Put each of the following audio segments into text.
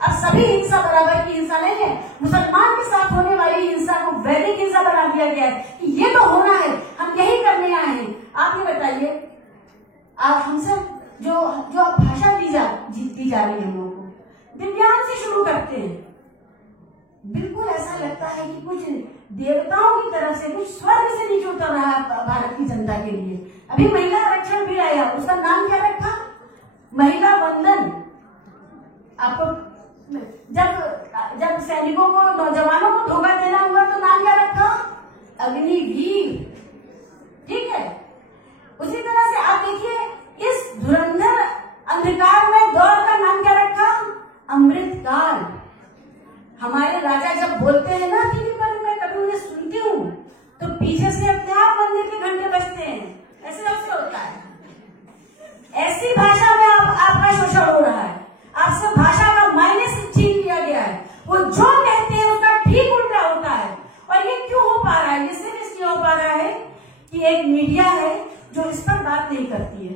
अब सभी हिंसा बराबर की हिंसा नहीं है। मुसलमान के साथ होने वाली हिंसा को वैदिक हिंसा बना दिया गया है कि ये तो होना है, हम यही करने आए हैं। आप ये बताइए, हमसे जो भाषा दी जा रही है हम लोगों को, दिव्यांग से शुरू करते हैं। बिल्कुल ऐसा लगता है कि कुछ देवताओं की तरफ से, कुछ स्वर्ग से नीचे उतर रहा है भारत की जनता के लिए। अभी महिला आरक्षण भी आया, उसका नाम क्या रखा? महिला वंदन। आपको जब सैनिकों को, नौजवानों को धोखा देना हुआ तो नाम क्या रखा? अग्निवीर। ठीक है। उसी तरह से आप देखिए, इस धुरंधर अंधकारमय दौर का नाम क्या रखा? अमृतकाल। हमारे राजा जब बोलते हैं ना टीवी पर, मैं कभी उन्हें सुनती हूँ तो पीछे से अपने आप मंदिर के घंटे बजते हैं। ऐसे होता है। ऐसी भाषा में आपका शोषण हो रहा है, आपसे भाषा का मायने से छीन लिया गया है। वो जो कहते हैं उसका ठीक उल्टा होता है। और ये क्यों हो पा रहा है? ये सिर्फ इसलिए हो पा रहा है कि एक मीडिया है जो इस पर बात नहीं करती है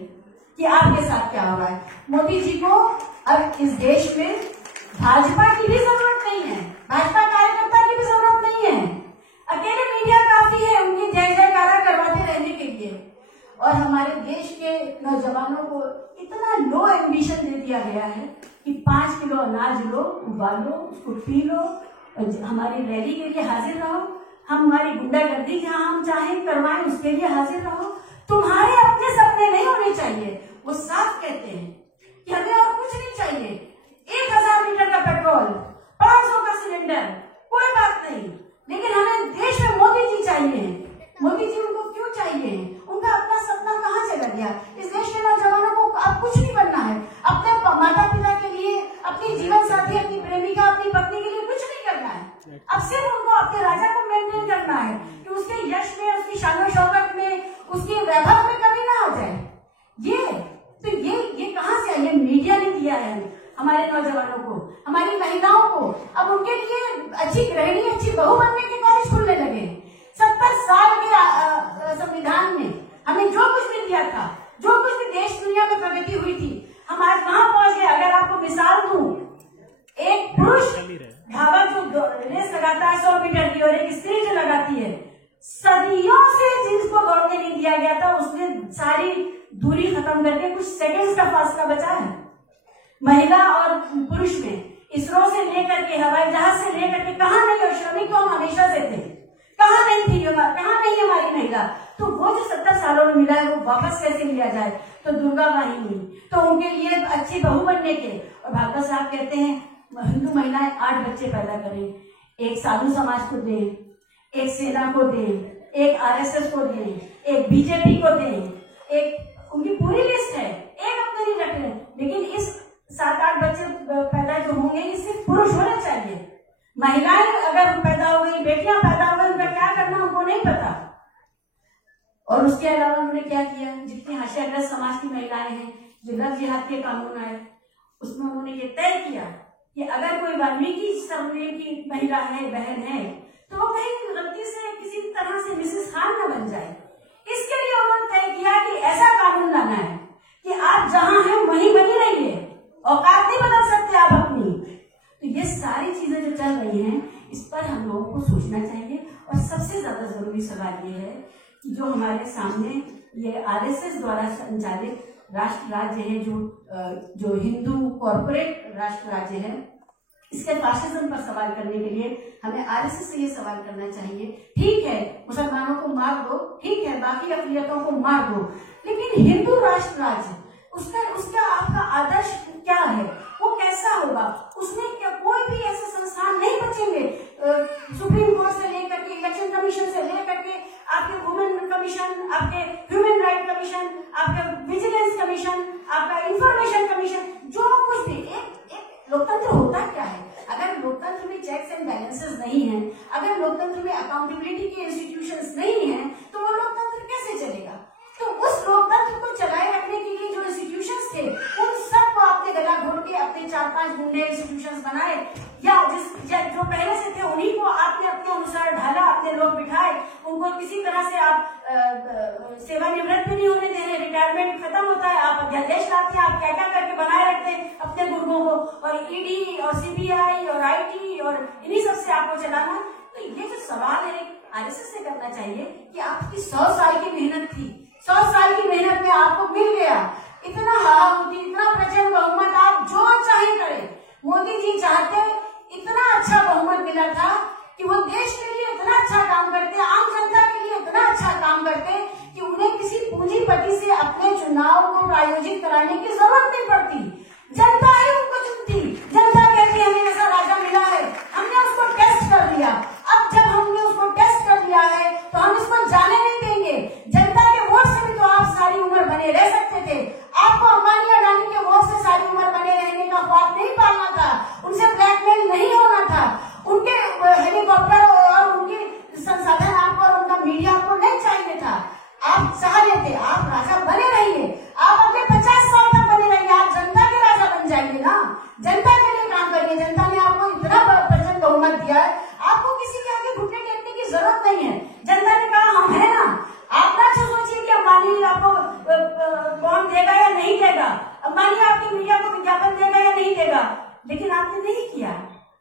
कि आपके साथ क्या हो रहा है। मोदी जी को अब इस देश में भाजपा की भी जरूरत नहीं है, भाजपा कार्यकर्ता की भी जरूरत नहीं है। अकेले मीडिया काफी है उनकी जय जयकारा करवाते रहने के लिए। और हमारे देश के नौजवानों को इतना लो एम्बिशन दे दिया गया है कि 5 किलो अनाज लो, उबालो, उसको पी लो, हमारी रैली के लिए हाजिर रहो, हमारी गुंडागर्दी जहां हम चाहें करवाएं उसके लिए हाजिर रहो। तुम्हारे अपने सपने नहीं होने चाहिए। वो साफ कहते हैं कि हमें और कुछ नहीं चाहिए। 1000 लीटर का पेट्रोल, 500 का सिलेंडर, कोई बात नहीं, लेकिन हमें देश में मोदी जी चाहिए। मोदी जी उनको क्यों चाहिए? उनका अपना सपना कहाँ चला गया? इस देश के नौजवानों को अब कुछ नहीं बनना है, अपने माता पिता के लिए, अपनी जीवन साथी, अपनी प्रेमिका, अपनी पत्नी के लिए कुछ नहीं करना है। अब सिर्फ उनको अपने राजा को मेंटेन करना है कि उसके यश में, उसकी शान शौकत में, उसके वैभव में कमी ना हो जाए। ये कहाँ से आई? ये मीडिया ने दिया है हमारे नौजवानों को, हमारी महिलाओं को। अब उनके लिए अच्छी गृहिणी, अच्छी बहू बनने के कॉलेज खुलने लगे। 70 साल के संविधान में हमें जो कुछ भी दिया था, जो कुछ भी देश दुनिया में प्रगति हुई थी, हम आज वहां पहुंच गए। अगर आपको मिसाल दूं, एक पुरुष धावक जो रेस लगाता है 100 मीटर की, और एक स्त्री जो लगाती है, सदियों से जिसको दौड़ने नहीं दिया गया था उसने सारी दूरी खत्म करके कुछ सेकंड्स का फासला बचा है। महिला और पुरुष में इसरो से लेकर के, हवाई जहाज से लेकर के, कहाँ नहीं, और श्रमिक तो हम हमेशा से थे, कहाँ नहीं थी, कहाँ नहीं हमारी महिला। तो वो जो 70 सालों में मिला है वो वापस कैसे लिया जाए? तो दुर्गा वाहिनी, तो उनके लिए अच्छी बहू बनने के। और भागवत साहब कहते हैं हिंदू महिलाएं 8 बच्चे पैदा करें, एक साधु समाज को दें, एक सेना को दें, एक आरएसएस को दें, एक बीजेपी को दें, एक उनकी पूरी लिस्ट है, एक अपने लिए रख लें। लेकिन इस 7-8 बच्चे पैदा जो होंगे ये सिर्फ पुरुष होने चाहिए। महिलाएं अगर पैदा हो गई, बेटियां पैदा हो गई, उनका क्या करना उनको नहीं पता। और उसके अलावा उन्होंने क्या किया? जितनी हाशियाग्रस्त समाज की महिलाएं हैं, जो लव जिहाद के कानून आए, उसमें उन्होंने ये तय किया कि अगर कोई वाल्मीकि समुदाय की महिला है, बहन है, तो वो कहीं गलती से किसी तरह से मिसेस खान न बन जाए। इसके लिए उन्होंने तय किया कि ऐसा कानून लाना है कि आप जहां हैं वहीं बनी रहिए, औकात नहीं बदल सकते आप अपनी। तो ये सारी चीजें जो चल रही हैं, इस पर हम लोगों को सोचना चाहिए। और सबसे ज्यादा जरूरी सवाल ये है कि जो हमारे सामने ये आरएसएस द्वारा संचालित राष्ट्र राज्य है, जो हिंदू कॉर्पोरेट राष्ट्र राज्य है, इसके फासिज्म पर सवाल करने के लिए हमें आरएसएस से ये सवाल करना चाहिए। ठीक है, मुसलमानों को मार दो, ठीक है, बाकी अक़लियतों को मार दो, लेकिन हिंदू राष्ट्र राज्य, उसका आपका आदर्श क्या है? वो कैसा होगा? उसमें क्या कोई भी ऐसे संस्थान नहीं बचेंगे? सुप्रीम कोर्ट से लेकर के, इलेक्शन कमीशन से लेकर के, आपके वुमेन कमीशन, आपके ह्यूमन राइट कमीशन, आपका विजिलेंस कमीशन, आपका इंफॉर्मेशन कमीशन, जो कुछ भी एक लोकतंत्र होता क्या है? अगर लोकतंत्र में चेक्स एंड बैलेंसेस नहीं है, अगर लोकतंत्र में अकाउंटेबिलिटी के इंस्टीट्यूशंस नहीं है, तो वो लोकतंत्र कैसे चलेगा? तो उस लोकतंत्र को चलाए रखने के लिए जो इंस्टीट्यूशंस थे, उन सबको आपने गला घोट के अपने 4-5 गुंडे इंस्टीट्यूशंस बनाए, या जो पहले से थे उन्हीं को आपने अपने अनुसार ढाला, अपने लोग बिठाए, उनको किसी तरह से आप सेवानिवृत्त भी नहीं होने दे रहे, रिटायरमेंट खत्म होता है, आप अध्यादेश लाते हैं, आप क्या क्या करके बनाए रखते हैं अपने गुर्गों को। और ईडी और सीबीआई और इन्हीं सबसे आपको चलाना। तो ये जो सवाल है आरएसएस से करना चाहिए कि आपकी 100 साल की मेहनत थी, 100 साल की मेहनत में आपको मिल गया इतना सहानुभूति, इतना प्रचंड बहुमत, आप जो चाहे करें। मोदी जी चाहते इतना अच्छा बहुमत मिला था कि वो देश के लिए इतना अच्छा काम करते, आम जनता के लिए इतना अच्छा काम करते कि उन्हें किसी पूंजीपति से अपने चुनाव को प्रायोजित कराने की जरूरत नहीं पड़ती। जनता ही उनको चुनती, जनता कहती हमें ऐसा राजा मिला है, हमने उसको टेस्ट कर लिया। अब जब हमने उसको टेस्ट कर लिया है तो हम इसको जाने नहीं देंगे। जनता के वोट से भी तो आप सारी उम्र बने रह सकते थे। आपको अंबानी अडानी के वोट से सारी उम्र बने रहने का ख्वाब नहीं पालना था, उनसे ब्लैकमेल नहीं होना था, उनके हेलीकॉप्टर और उनके संसाधन आपको और उनका मीडिया आपको नहीं चाहिए था। आप चाह लेते, आप राजा बने रहिए, आप अपने 50 साल तक बने रहिए, आप जनता के राजा बन जाएंगे ना। जनता के लिए काम करिए, जनता ने आपको इतना प्रचंड बहुमत दिया है, आपको किसी के आगे घुटने टेकने की जरूरत नहीं है। जनता ने कहा हम है ना। आप ना सोचिए कि अंबानी आपको कौन देगा या नहीं देगा, अंबानी आपकी मीडिया को विज्ञापन देगा या नहीं देगा, लेकिन आपने नहीं किया।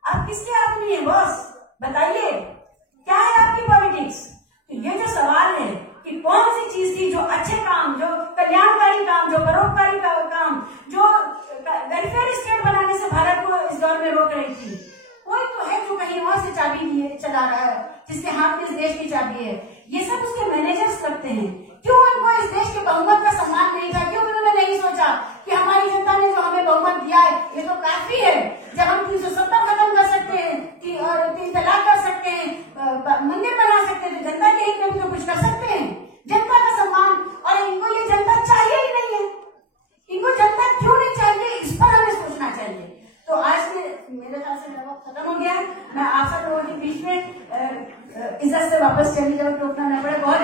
आप किसके आदमी है बॉस, बताइए क्या है आपकी पॉलिटिक्स। तो ये जो सवाल है कि कौन सी चीज थी जो अच्छे काम, जो कल्याणकारी काम, जो परोपकारी काम, जो वेलफेयर स्टेट बनाने से भारत को इस दौर में रोक रही थी, कोई तो है जो कहीं और से चाबी लिए चला रहा है, जिसके हाथ में इस देश की चाबी है। ये सब उसके मैनेजर्स करते हैं। क्यों उनको इस देश के बहुमत का सम्मान नहीं था? क्यों उन्होंने नहीं सोचा कि हमारी जनता ने जो हमें बहुमत दिया है ये तो काफी है, जब हम 370 खत्म कर सकते हैं और 3 तलाक कर सकते हैं, मंदिर बना सकते हैं, तो जनता के हित में भी तो कुछ कर सकते हैं। जनता का सम्मान, और इनको ये जनता चाहिए ही नहीं है। इनको जनता क्यों नहीं चाहिए, इस पर हमें सोचना चाहिए। तो आज मेरे ख्याल से मेरा वक्त खत्म हो गया है। मैं आप सब लोगों के बीच में इज्जत से वापस चली जाऊँ, टोकना न पड़े। बहुत